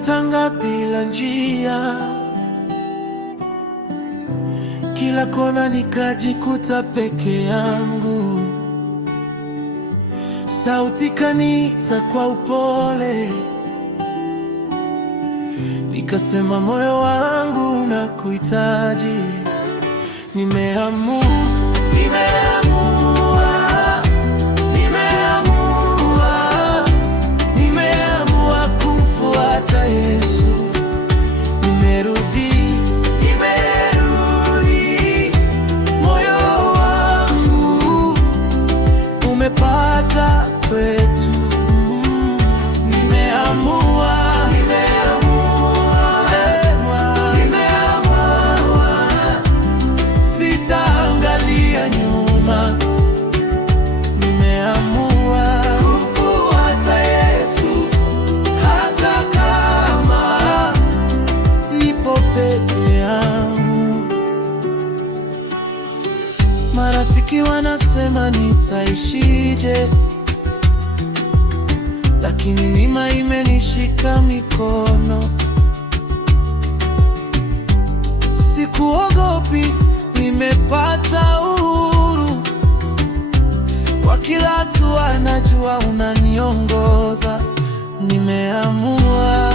Ninatangatanga bila njia, kila kona nikajikuta peke yangu. Sauti kaniita kwa upole, nikasema moyo wangu unakuhitaji. Nimeamua kumfuata Yesu. Nimerudi, moyo wangu umepata kwetu. Nimeamua, sitaangalia nyuma. Nimeamua kumfuata Yesu, hata kama nipo peke yangu. Marafiki wanasema nitaishije, lakini neema imenishika mikono. Sikuogopi, nimepata uhuru. Kwa kila hatua najua unaniongoza. Nimeamua